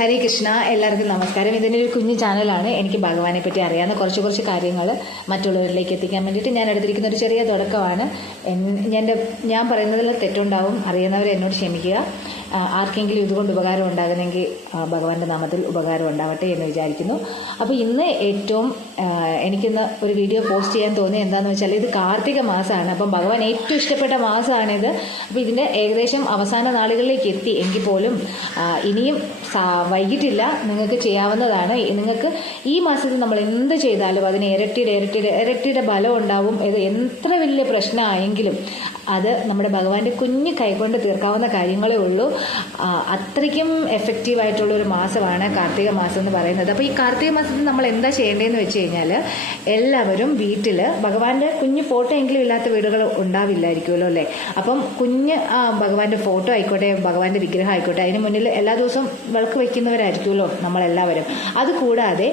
ഹരേ കൃഷ്ണ. എല്ലാവർക്കും നമസ്കാരം. ഇതിൻ്റെ ഒരു കുഞ്ഞു ചാനലാണ്. എനിക്ക് ഭഗവാനെ പറ്റി അറിയാവുന്ന കുറച്ച് കാര്യങ്ങൾ മറ്റുള്ളവരിലേക്ക് എത്തിക്കാൻ വേണ്ടിയിട്ട് ഞാൻ എടുത്തിരിക്കുന്ന ഒരു ചെറിയ തുടക്കമാണ്. ഞാൻ പറയുന്നതിൽ തെറ്റുണ്ടാവും, അറിയുന്നവർ എന്നോട് ക്ഷമിക്കുക. ആർക്കെങ്കിലും ഇതുകൊണ്ട് ഉപകാരം ഉണ്ടാകുന്നെങ്കിൽ ഭഗവാന്റെ നാമത്തിൽ ഉപകാരം ഉണ്ടാവട്ടെ എന്ന് വിചാരിക്കുന്നു. അപ്പോൾ ഇന്ന് എനിക്കിന്ന് ഒരു വീഡിയോ പോസ്റ്റ് ചെയ്യാൻ തോന്നിയത് എന്താണെന്ന് വെച്ചാൽ, ഇത് കാർത്തിക മാസമാണ്. അപ്പം ഭഗവാൻ ഏറ്റവും ഇഷ്ടപ്പെട്ട മാസമാണിത്. അപ്പോൾ ഇതിൻ്റെ ഏകദേശം അവസാന നാളുകളിലേക്ക് എത്തി എങ്കിൽ പോലും ഇനിയും വൈകിട്ടില്ല, നിങ്ങൾക്ക് ചെയ്യാവുന്നതാണ്. നിങ്ങൾക്ക് ഈ മാസത്തിൽ നമ്മൾ എന്ത് ചെയ്താലും അതിന് ഇരട്ടിയുടെ ബലം ഉണ്ടാവും. ഇത് എത്ര വലിയ പ്രശ്നമായെങ്കിലും അത് നമ്മുടെ ഭഗവാന്റെ കുഞ്ഞു കൈകൊണ്ട് തീർക്കാവുന്ന കാര്യങ്ങളേ ഉള്ളൂ. അത്രയ്ക്കും എഫക്റ്റീവായിട്ടുള്ള ഒരു മാസമാണ് കാർത്തിക മാസം എന്ന് പറയുന്നത്. അപ്പോൾ ഈ കാർത്തിക മാസത്തിൽ നമ്മൾ എന്താ ചെയ്യേണ്ടതെന്ന് വെച്ച് കഴിഞ്ഞാൽ, എല്ലാവരും വീട്ടിൽ ഭഗവാന്റെ കുഞ്ഞു ഫോട്ടോ എങ്കിലും ഇല്ലാത്ത വീടുകൾ ഉണ്ടാവില്ലായിരിക്കുമല്ലോ അല്ലേ. അപ്പം ഭഗവാന്റെ ഫോട്ടോ ആയിക്കോട്ടെ, ഭഗവാന്റെ വിഗ്രഹം ആയിക്കോട്ടെ, അതിന് മുന്നിൽ എല്ലാ ദിവസവും വിളക്ക് വയ്ക്കുന്നവരായിരിക്കുമല്ലോ നമ്മളെല്ലാവരും. അതുകൂടാതെ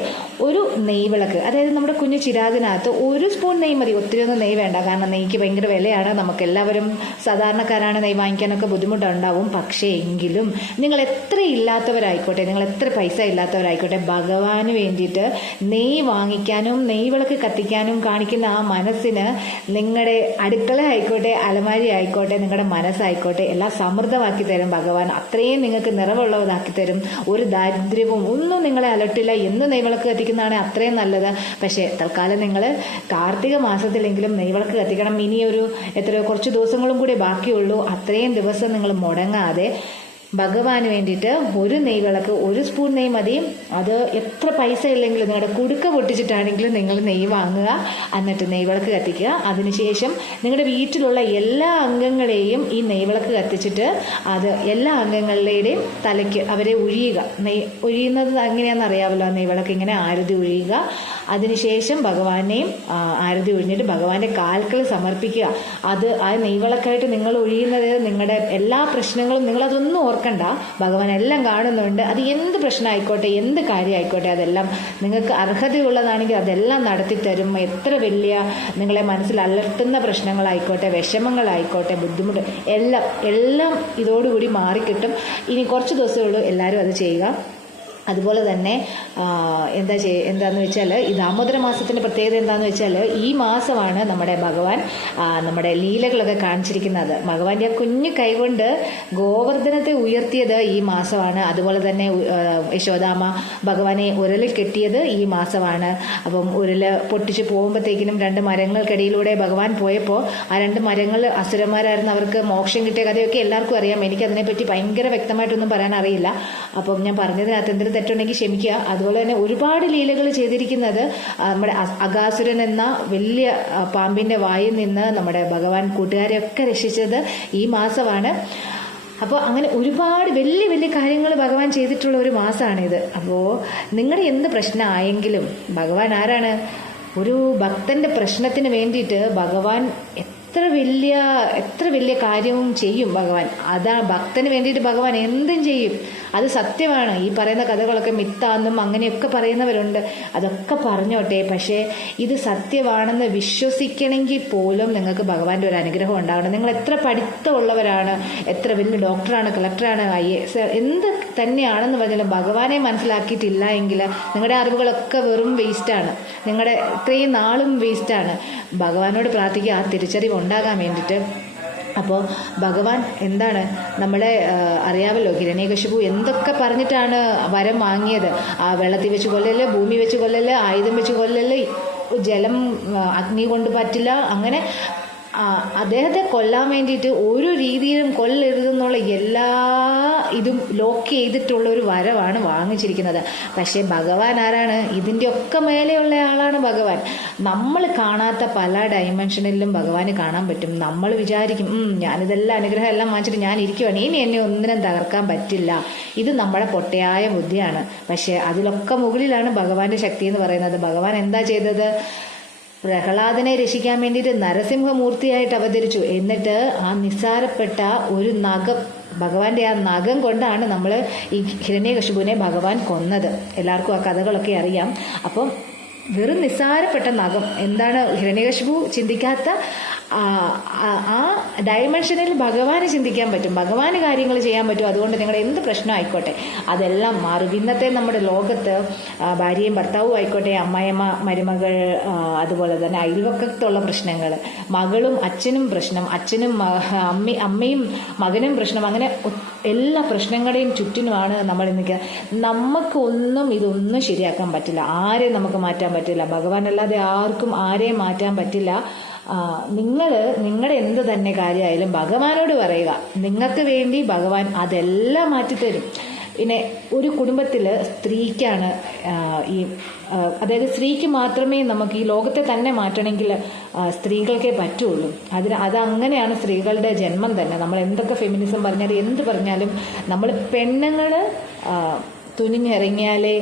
ഒരു നെയ്വിളക്ക്, അതായത് നമ്മുടെ കുഞ്ഞു ചിരാതിനകത്ത് ഒരു സ്പൂൺ നെയ്യ് മതി. ഒത്തിരി ഒന്നും നെയ്യ് വേണ്ട, കാരണം നെയ്യ്ക്ക് ഭയങ്കര വിലയാണ്. നമുക്കെല്ലാവരും സാധാരണക്കാരാണ്, നെയ്യ് വാങ്ങിക്കാനൊക്കെ ബുദ്ധിമുട്ടുണ്ടാവും. പക്ഷേ എങ്കിലും നിങ്ങൾ എത്ര ഇല്ലാത്തവരായിക്കോട്ടെ, നിങ്ങൾ എത്ര പൈസ ഇല്ലാത്തവരായിക്കോട്ടെ, ഭഗവാന് വേണ്ടിയിട്ട് നെയ്യ് വാങ്ങിക്കാനും നെയ്വിളക്ക് കത്തിക്കാനും കാണിക്കുന്ന ആ മനസ്സിന് നിങ്ങളുടെ അടുക്കള ആയിക്കോട്ടെ, അലമാരി ആയിക്കോട്ടെ, നിങ്ങളുടെ മനസ്സായിക്കോട്ടെ എല്ലാം സമൃദ്ധമാക്കി തരും ഭഗവാൻ. അത്രയും നിങ്ങൾക്ക് നിറവുള്ളതാക്കി തരും. ഒരു ദാരിദ്ര്യവും ഒന്നും നിങ്ങളെ അലട്ടില്ല. എന്ന് നെയ്വിളക്ക് കത്തിക്കുന്നതാണ് അത്രയും നല്ലത്. പക്ഷേ തൽക്കാലം നിങ്ങൾ കാർത്തിക മാസത്തിലെങ്കിലും നെയ്വിളക്ക് കത്തിക്കണം. ഇനി കുറച്ച് ദിവസങ്ങളും കൂടി ബാക്കിയുള്ളൂ. അത്രയും ദിവസം നിങ്ങൾ മുടങ്ങാതെ ഭഗവാന് വേണ്ടിയിട്ട് ഒരു നെയ്വിളക്ക്, ഒരു സ്പൂൺ നെയ്യ് മതി. അത് എത്ര പൈസ ഇല്ലെങ്കിലും നിങ്ങളുടെ കുടുക്ക പൊട്ടിച്ചിട്ടാണെങ്കിലും നിങ്ങൾ നെയ്യ് വാങ്ങുക, എന്നിട്ട് നെയ്വിളക്ക് കത്തിക്കുക. അതിനുശേഷം നിങ്ങളുടെ വീട്ടിലുള്ള എല്ലാ അംഗങ്ങളെയും ഈ നെയ്വിളക്ക് കത്തിച്ചിട്ട് അത് എല്ലാ അംഗങ്ങളുടെയും തലയ്ക്ക് അവരെ ഒഴിയുക. ഒഴിയുന്നത് എങ്ങനെയാണെന്ന് അറിയാമല്ലോ, നെയ്വിളക്ക് ഇങ്ങനെ ആരതി ഒഴിയുക. അതിനുശേഷം ഭഗവാനെയും ആരതി ഒഴിഞ്ഞിട്ട് ഭഗവാന്റെ കാൽക്കൽ സമർപ്പിക്കുക. ആ നെയ്വിളക്കായിട്ട് നിങ്ങൾ ഒഴിയുന്നത് നിങ്ങളുടെ എല്ലാ പ്രശ്നങ്ങളും നിങ്ങളതൊന്നും ഓർക്കണ്ട, ഭഗവാൻ എല്ലാം കാണുന്നുണ്ട്. അത് എന്ത് പ്രശ്നമായിക്കോട്ടെ, എന്ത് കാര്യമായിക്കോട്ടെ, അതെല്ലാം നിങ്ങൾക്ക് അർഹതയുള്ളതാണെങ്കിൽ അതെല്ലാം നടത്തിത്തരും. എത്ര വലിയ നിങ്ങളെ മനസ്സിൽ അലട്ടുന്ന പ്രശ്നങ്ങളായിക്കോട്ടെ, വിഷമങ്ങളായിക്കോട്ടെ, ബുദ്ധിമുട്ട് എല്ലാം ഇതോടുകൂടി മാറിക്കിട്ടും. ഇനി കുറച്ച് ദിവസമേ ഉള്ളൂ, എല്ലാവരും അത് ചെയ്യുക. അതുപോലെ തന്നെ എന്താണെന്ന് വെച്ചാൽ, ഈ ദാമോദര മാസത്തിൻ്റെ പ്രത്യേകത എന്താണെന്ന് വെച്ചാൽ, ഈ മാസമാണ് നമ്മുടെ ഭഗവാൻ നമ്മുടെ ലീലകളൊക്കെ കാണിച്ചിരിക്കുന്നത്. ഭഗവാന്റെ ആ കുഞ്ഞു കൈകൊണ്ട് ഗോവർദ്ധനത്തെ ഉയർത്തിയത് ഈ മാസമാണ്. അതുപോലെ തന്നെ യശോദാമ്മ ഭഗവാനെ ഉരലിൽ കെട്ടിയത് ഈ മാസമാണ്. അപ്പം ഉരല് പൊട്ടിച്ച് പോകുമ്പോഴത്തേക്കിനും 2 മരങ്ങൾക്കിടയിലൂടെ ഭഗവാൻ പോയപ്പോൾ ആ 2 മരങ്ങൾ അസുരന്മാരായിരുന്നു, അവർക്ക് മോക്ഷം കിട്ടിയ കഥയൊക്കെ എല്ലാവർക്കും അറിയാം. എനിക്കതിനെപ്പറ്റി ഭയങ്കര വ്യക്തമായിട്ടൊന്നും പറയാൻ അറിയില്ല. അപ്പം ഞാൻ പറഞ്ഞതിനകത്ത് എന്തെങ്കിലും തെറ്റുണ്ടെങ്കിൽ ക്ഷമിക്കുക. അതുപോലെ തന്നെ ഒരുപാട് ലീലകൾ ചെയ്തിരിക്കുന്നത് നമ്മുടെ അഗാസുരൻ എന്ന വലിയ പാമ്പിന്റെ വായിൽ നിന്ന് നമ്മുടെ ഭഗവാൻ കൂട്ടുകാരെയൊക്കെ രക്ഷിച്ചത് ഈ മാസമാണ്. അപ്പോൾ അങ്ങനെ ഒരുപാട് വലിയ വലിയ കാര്യങ്ങൾ ഭഗവാൻ ചെയ്തിട്ടുള്ള ഒരു മാസമാണിത്. അപ്പോൾ നിങ്ങളുടെ എന്ത് പ്രശ്നമായെങ്കിലും ഭഗവാൻ ആരാണ്? ഒരു ഭക്തന്റെ പ്രശ്നത്തിന് വേണ്ടിയിട്ട് ഭഗവാൻ എത്ര വലിയ കാര്യവും ചെയ്യും ഭഗവാൻ. അതാണ് ഭക്തന് വേണ്ടിയിട്ട് ഭഗവാൻ എന്തും ചെയ്യും. അത് സത്യമാണ്. ഈ പറയുന്ന കഥകളൊക്കെ മിത്താന്നും അങ്ങനെയൊക്കെ പറയുന്നവരുണ്ട്, അതൊക്കെ പറഞ്ഞോട്ടെ. പക്ഷേ ഇത് സത്യമാണെന്ന് വിശ്വസിക്കണമെങ്കിൽ പോലും നിങ്ങൾക്ക് ഭഗവാന്റെ ഒരു അനുഗ്രഹം ഉണ്ടാകണം. നിങ്ങൾ എത്ര പഠിത്തമുള്ളവരാണ്, എത്ര വലിയ ഡോക്ടറാണ്, കളക്ടറാണ്, IAS എന്ത് തന്നെയാണെന്ന് പറഞ്ഞാലും ഭഗവാനെ മനസ്സിലാക്കിയിട്ടില്ല എങ്കിൽ നിങ്ങളുടെ അറിവുകളൊക്കെ വെറും വേസ്റ്റാണ്. നിങ്ങളുടെ ഇത്രയും നാളും വേസ്റ്റാണ്. ഭഗവാനോട് പ്രാർത്ഥിക്കുക ആ തിരിച്ചറിവ് ഉണ്ടാകാൻ വേണ്ടിയിട്ട്. അപ്പോൾ ഭഗവാൻ എന്താണ്, നമ്മളെ അറിയാമല്ലോ, ഹിരണ്യകശിപു എന്തൊക്കെ പറഞ്ഞിട്ടാണ് വരം വാങ്ങിയത്. ആ വെള്ളത്തിൽ വെച്ച് കൊല്ലല്, ഭൂമി വെച്ച് കൊല്ലല്, ആയുധം വെച്ച് കൊല്ലല്, ജലം അഗ്നി കൊണ്ട് പറ്റില്ല, അങ്ങനെ അദ്ദേഹത്തെ കൊല്ലാൻ വേണ്ടിയിട്ട് ഒരു രീതിയിലും കൊല്ലരുതെന്നുള്ള എല്ലാ ഇതും ലോക്ക് ചെയ്തിട്ടുള്ള ഒരു വരവാണ് വാങ്ങിച്ചിരിക്കുന്നത്. പക്ഷേ ഭഗവാൻ ആരാണ്? ഇതിൻ്റെ ഒക്കെ മേലെയുള്ള ആളാണ് ഭഗവാൻ. നമ്മൾ കാണാത്ത പല ഡൈമെൻഷനിലും ഭഗവാന് കാണാൻ പറ്റും. നമ്മൾ വിചാരിക്കും ഞാനിതെല്ലാം അനുഗ്രഹം എല്ലാം വാങ്ങിച്ചിട്ട് ഞാൻ ഇരിക്കുവാണ്, ഇനി എന്നെ ഒന്നിനും തകർക്കാൻ പറ്റില്ല. ഇത് നമ്മുടെ പൊട്ടയായ ബുദ്ധിയാണ്. പക്ഷേ അതിലൊക്കെ മുകളിലാണ് ഭഗവാന്റെ ശക്തി എന്ന് പറയുന്നത്. ഭഗവാൻ എന്താ ചെയ്തത്? പ്രഹ്ലാദനെ രക്ഷിക്കാൻ വേണ്ടിയിട്ട് നരസിംഹമൂർത്തിയായിട്ട് അവതരിച്ചു. എന്നിട്ട് ആ നിസ്സാരപ്പെട്ട ഒരു നഖം, ഭഗവാന്റെ ആ നഖം കൊണ്ടാണ് നമ്മൾ ഈ ഹിരണ്യകശിപുവിനെ ഭഗവാൻ കൊന്നത്. എല്ലാവർക്കും ആ കഥകളൊക്കെ അറിയാം. അപ്പം വെറും നിസ്സാരപ്പെട്ട നഖം, എന്താണ് ഹിരണ്യകശിപു ചിന്തിക്കാത്ത ആ ഡയമെൻഷനിൽ ഭഗവാന് ചിന്തിക്കാൻ പറ്റും, ഭഗവാന് കാര്യങ്ങൾ ചെയ്യാൻ പറ്റും. അതുകൊണ്ട് നിങ്ങളുടെ എന്ത് പ്രശ്നം ആയിക്കോട്ടെ അതെല്ലാം മാറും. ഇന്നത്തെ നമ്മുടെ ലോകത്ത് ഭാര്യയും ഭർത്താവും ആയിക്കോട്ടെ, അമ്മായിയമ്മ മരുമകൾ, അതുപോലെ തന്നെ അയൽവക്കത്തുള്ള പ്രശ്നങ്ങൾ, മകളും അച്ഛനും പ്രശ്നം, അച്ഛനും അമ്മയും മകനും പ്രശ്നം, അങ്ങനെ എല്ലാ പ്രശ്നങ്ങളുടെയും ചുറ്റിനുമാണ് നമ്മൾ നിൽക്കുന്നത്. നമുക്കൊന്നും ഇതൊന്നും ശരിയാക്കാൻ പറ്റില്ല, ആരെയും നമുക്ക് മാറ്റാൻ പറ്റില്ല, ഭഗവാനല്ലാതെ ആർക്കും ആരെയും മാറ്റാൻ പറ്റില്ല. നിങ്ങൾ നിങ്ങളുടെ എന്ത് തന്നെ കാര്യമായാലും ഭഗവാനോട് പറയുക. നിങ്ങൾക്ക് വേണ്ടി ഭഗവാൻ അതെല്ലാം മാറ്റിത്തരും. പിന്നെ ഒരു കുടുംബത്തിൽ സ്ത്രീക്കാണ് അതായത് സ്ത്രീക്ക് മാത്രമേ നമുക്ക് ഈ ലോകത്തെ തന്നെ മാറ്റണമെങ്കിൽ സ്ത്രീകൾക്കേ പറ്റുള്ളൂ. അതങ്ങനെയാണ് സ്ത്രീകളുടെ ജന്മം തന്നെ. നമ്മൾ എന്തൊക്കെ ഫെമിനിസം പറഞ്ഞാലും എന്ത് പറഞ്ഞാലും നമ്മൾ പെണ്ണുങ്ങൾ തുനിഞ്ഞിറങ്ങിയാലേ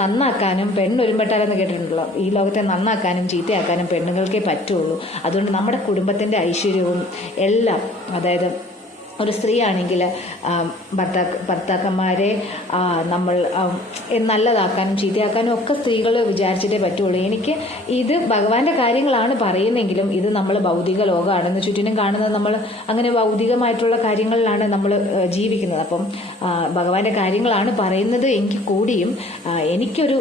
നന്നാക്കാനും, പെണ്ണൊരുമ്പെട്ടാലെന്ന് കേട്ടിട്ടുണ്ടല്ലോ, ഈ ലോകത്തെ നന്നാക്കാനും ചീത്തയാക്കാനും പെണ്ണുങ്ങൾക്കേ പറ്റുള്ളൂ. അതുകൊണ്ട് നമ്മുടെ കുടുംബത്തിൻ്റെ ഐശ്വര്യവും എല്ലാം, അതായത് ഒരു സ്ത്രീ ആണെങ്കിൽ ഭർത്താക്കന്മാരെ നമ്മൾ നല്ലതാക്കാനും ചീത്തയാക്കാനും ഒക്കെ സ്ത്രീകൾ വിചാരിച്ചിട്ടേ പറ്റുള്ളൂ. എനിക്ക് ഇത് ഭഗവാന്റെ കാര്യങ്ങളാണ് പറയുന്നെങ്കിലും ഇത് നമ്മൾ ഭൗതിക ലോകമാണെന്ന് ചുറ്റിനും കാണുന്നത്. നമ്മൾ അങ്ങനെ ഭൗതികമായിട്ടുള്ള കാര്യങ്ങളിലാണ് നമ്മൾ ജീവിക്കുന്നത്. അപ്പം ഭഗവാന്റെ കാര്യങ്ങളാണ് പറയുന്നത് എങ്കിൽ കൂടിയും എനിക്കൊരു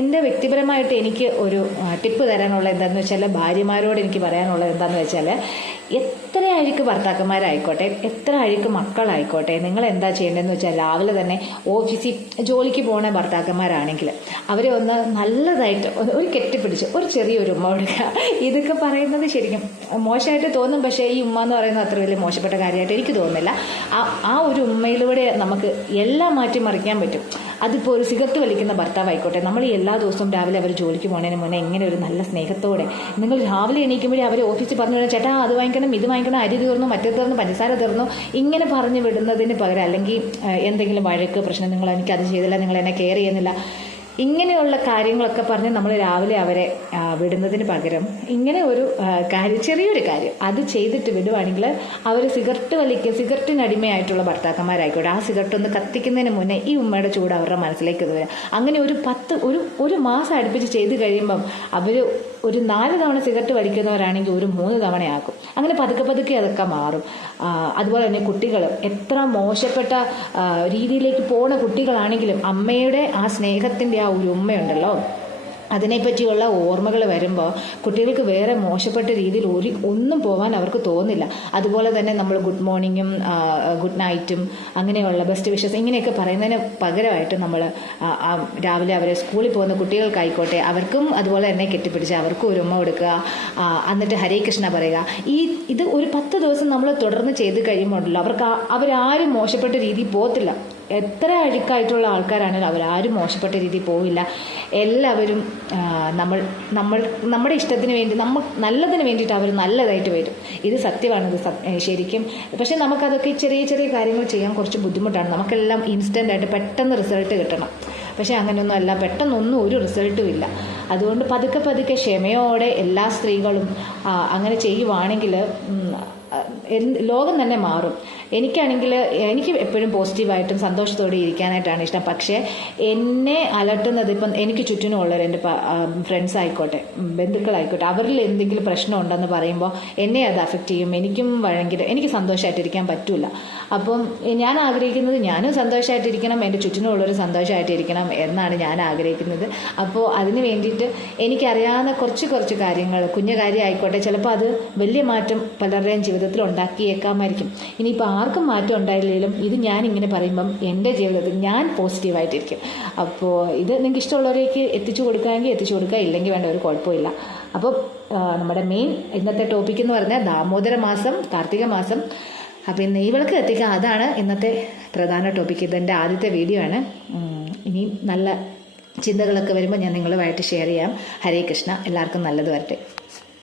എൻ്റെ വ്യക്തിപരമായിട്ട് എനിക്ക് ഒരു ടിപ്പ് തരാനുള്ളത് എന്താണെന്ന് വെച്ചാൽ, ഭാര്യമാരോട് എനിക്ക് പറയാനുള്ളത് എന്താണെന്ന് വെച്ചാൽ, എത്ര അഴുക്ക് ഭർത്താക്കന്മാരായിക്കോട്ടെ, എത്ര അഴുക്ക് മക്കളായിക്കോട്ടെ, നിങ്ങൾ എന്താ ചെയ്യേണ്ടതെന്ന് വെച്ചാൽ രാവിലെ തന്നെ ഓഫീസിൽ ജോലിക്ക് പോണ ഭർത്താക്കന്മാരാണെങ്കിൽ അവരെ ഒന്ന് നല്ലതായിട്ട് ഒരു കെട്ടിപ്പിടിച്ച് ഒരു ചെറിയൊരു ഉമ്മ കൊടുക്കുക. ഇതൊക്കെ പറയുന്നത് ശരിക്കും മോശമായിട്ട് തോന്നും, പക്ഷേ ഈ ഉമ്മ എന്ന് പറയുന്നത് അത്ര വലിയ മോശപ്പെട്ട കാര്യമായിട്ട് എനിക്ക് തോന്നുന്നില്ല. ആ ഒരു ഉമ്മയിലൂടെ നമുക്ക് എല്ലാം മാറ്റിമറിക്കാൻ പറ്റും. അതിപ്പോൾ ഒരു സിഗരറ്റ് വലിക്കുന്ന ഭർത്താവായിക്കോട്ടെ, നമ്മൾ എല്ലാ ദിവസവും രാവിലെ അവർ ജോലിക്ക് പോകുന്നതിന് മുന്നേ ഇങ്ങനെ ഒരു നല്ല സ്നേഹത്തോടെ നിങ്ങൾ രാവിലെ എണീക്കുമ്പോഴേ അവർ ഓഫീസിൽ പറഞ്ഞു വിടാൻ, ചേട്ടാ അത് വാങ്ങിക്കണം, ഇത് വാങ്ങിക്കണം, അരി തീർന്നു, മറ്റേ തീർന്നു, പഞ്ചസാര തീർന്നു, ഇങ്ങനെ പറഞ്ഞു വിടുന്നതിന് പകരം, അല്ലെങ്കിൽ എന്തെങ്കിലും വഴക്ക് പ്രശ്നം, നിങ്ങൾ എനിക്കത് ചെയ്തില്ല, നിങ്ങൾ എന്നെ കെയർ ചെയ്യുന്നില്ല, ഇങ്ങനെയുള്ള കാര്യങ്ങളൊക്കെ പറഞ്ഞ് നമ്മൾ രാവിലെ അവരെ വിടുന്നതിന് പകരം ഇങ്ങനെ ഒരു കാര്യം, ചെറിയൊരു കാര്യം അത് ചെയ്തിട്ട് വിടുവാണെങ്കിൽ അവർ സിഗരറ്റിനടിമയായിട്ടുള്ള ഭർത്താക്കന്മാരായിക്കോട്ടെ, ആ സിഗരറ്റ് ഒന്ന് കത്തിക്കുന്നതിന് മുന്നേ ഈ ഉമ്മയുടെ ചൂട് അവരുടെ മനസ്സിലേക്ക് വരിക. അങ്ങനെ ഒരു മാസം അടുപ്പിച്ച് ചെയ്ത് കഴിയുമ്പം അവർ ഒരു 4 തവണ സിഗരറ്റ് വലിക്കുന്നവരാണെങ്കിൽ ഒരു 3 തവണയാക്കും. അങ്ങനെ പതുക്കെ അതൊക്കെ മാറും. അതുപോലെ തന്നെ കുട്ടികൾ എത്ര മോശപ്പെട്ട രീതിയിലേക്ക് പോണ കുട്ടികളാണെങ്കിലും അമ്മയുടെ ആ സ്നേഹത്തിൻ്റെ ആ ഒരു ഉമ്മയുണ്ടല്ലോ, അതിനെപ്പറ്റിയുള്ള ഓർമ്മകൾ വരുമ്പോൾ കുട്ടികൾക്ക് വേറെ മോശപ്പെട്ട രീതിയിൽ ഒന്നും പോകാൻ അവർക്ക് തോന്നില്ല. അതുപോലെ തന്നെ നമ്മൾ ഗുഡ് മോർണിംഗും ഗുഡ് നൈറ്റും അങ്ങനെയുള്ള ബെസ്റ്റ് വിഷസ് ഇങ്ങനെയൊക്കെ പറയുന്നതിന് പകരമായിട്ട് നമ്മൾ രാവിലെ അവരെ സ്കൂളിൽ പോകുന്ന കുട്ടികൾക്കായിക്കോട്ടെ അവർക്കും അതുപോലെ തന്നെ കെട്ടിപ്പിടിച്ച് അവർക്കും ഒരു ഉമ്മ കൊടുക്കുക, എന്നിട്ട് ഹരേ കൃഷ്ണ പറയുക. ഇത് ഒരു 10 ദിവസം നമ്മൾ തുടർന്ന് ചെയ്ത് കഴിയുമ്പോഴല്ലോ അവരാരും മോശപ്പെട്ട രീതിയിൽ പോകത്തില്ല. എത്ര അഴുക്കായിട്ടുള്ള ആൾക്കാരാണെങ്കിലും അവരാരും മോശപ്പെട്ട രീതിയിൽ പോവില്ല. എല്ലാവരും നമ്മുടെ ഇഷ്ടത്തിന് വേണ്ടി, നല്ലതിന് വേണ്ടിയിട്ട് അവർ നല്ലതായിട്ട് വരും. ഇത് സത്യമാണിത് ശരിക്കും. പക്ഷെ നമുക്കതൊക്കെ ചെറിയ ചെറിയ കാര്യങ്ങൾ ചെയ്യാൻ കുറച്ച് ബുദ്ധിമുട്ടാണ്. നമുക്കെല്ലാം ഇൻസ്റ്റൻ്റായിട്ട് പെട്ടെന്ന് റിസൾട്ട് കിട്ടണം. പക്ഷെ അങ്ങനെയൊന്നും അല്ല, പെട്ടെന്നൊന്നും ഒരു റിസൾട്ടും ഇല്ല. അതുകൊണ്ട് പതുക്കെ ക്ഷമയോടെ എല്ലാ സ്ത്രീകളും അങ്ങനെ ചെയ്യുവാണെങ്കിൽ ലോകം തന്നെ മാറും. എനിക്ക് എപ്പോഴും പോസിറ്റീവായിട്ടും സന്തോഷത്തോടെ ഇരിക്കാനായിട്ടാണ് ഇഷ്ടം. പക്ഷേ എന്നെ അലട്ടുന്നത് ഇപ്പം എനിക്ക് ചുറ്റിനുമുള്ളവർ, എൻ്റെ ഫ്രണ്ട്സ് ആയിക്കോട്ടെ, ബന്ധുക്കളായിക്കോട്ടെ, അവരിൽ എന്തെങ്കിലും പ്രശ്നം ഉണ്ടെന്ന് പറയുമ്പോൾ എന്നെ അത് അഫക്റ്റ് ചെയ്യും. എനിക്ക് സന്തോഷമായിട്ടിരിക്കാൻ പറ്റില്ല. അപ്പം ഞാൻ ആഗ്രഹിക്കുന്നത് ഞാനും സന്തോഷമായിട്ടിരിക്കണം, എൻ്റെ ചുറ്റിനുള്ളവർ സന്തോഷമായിട്ടിരിക്കണം എന്നാണ് ഞാൻ ആഗ്രഹിക്കുന്നത്. അപ്പോൾ അതിന് വേണ്ടിയിട്ട് എനിക്കറിയാവുന്ന കുറച്ച് കാര്യങ്ങൾ, കുഞ്ഞു കാര്യം ആയിക്കോട്ടെ, ചിലപ്പോൾ അത് വലിയ മാറ്റം പലരുടെയും ജീവിതത്തിൽ ഉണ്ടാക്കിയേക്കാമായിരിക്കും. ഇനിയിപ്പോൾ ആർക്കും മാറ്റം ഉണ്ടായില്ലെങ്കിലും ഇത് ഞാനിങ്ങനെ പറയുമ്പം എൻ്റെ ജീവിതത്തിൽ ഞാൻ പോസിറ്റീവായിട്ടിരിക്കും. അപ്പോൾ ഇത് നിങ്ങൾക്ക് ഇഷ്ടമുള്ളവരേക്ക് എത്തിച്ചു കൊടുക്കാമെങ്കിൽ എത്തിച്ചു കൊടുക്കുക, ഇല്ലെങ്കിൽ വേണ്ട, ഒരു കുഴപ്പമില്ല. അപ്പോൾ നമ്മുടെ മെയിൻ ഇന്നത്തെ ടോപ്പിക് എന്ന് പറഞ്ഞാൽ ദാമോദര മാസം, കാർത്തിക മാസം. അപ്പോൾ ഇന്ന് നെയ്വിളക്ക് എത്തിക്കുക, അതാണ് ഇന്നത്തെ പ്രധാന ടോപ്പിക്. ഇതെൻ്റെ ആദ്യത്തെ വീഡിയോ ആണ്. ഇനിയും നല്ല ചിന്തകളൊക്കെ വരുമ്പോൾ ഞാൻ നിങ്ങളുമായിട്ട് ഷെയർ ചെയ്യാം. ഹരേ കൃഷ്ണ, എല്ലാവർക്കും നല്ലത് വരട്ടെ.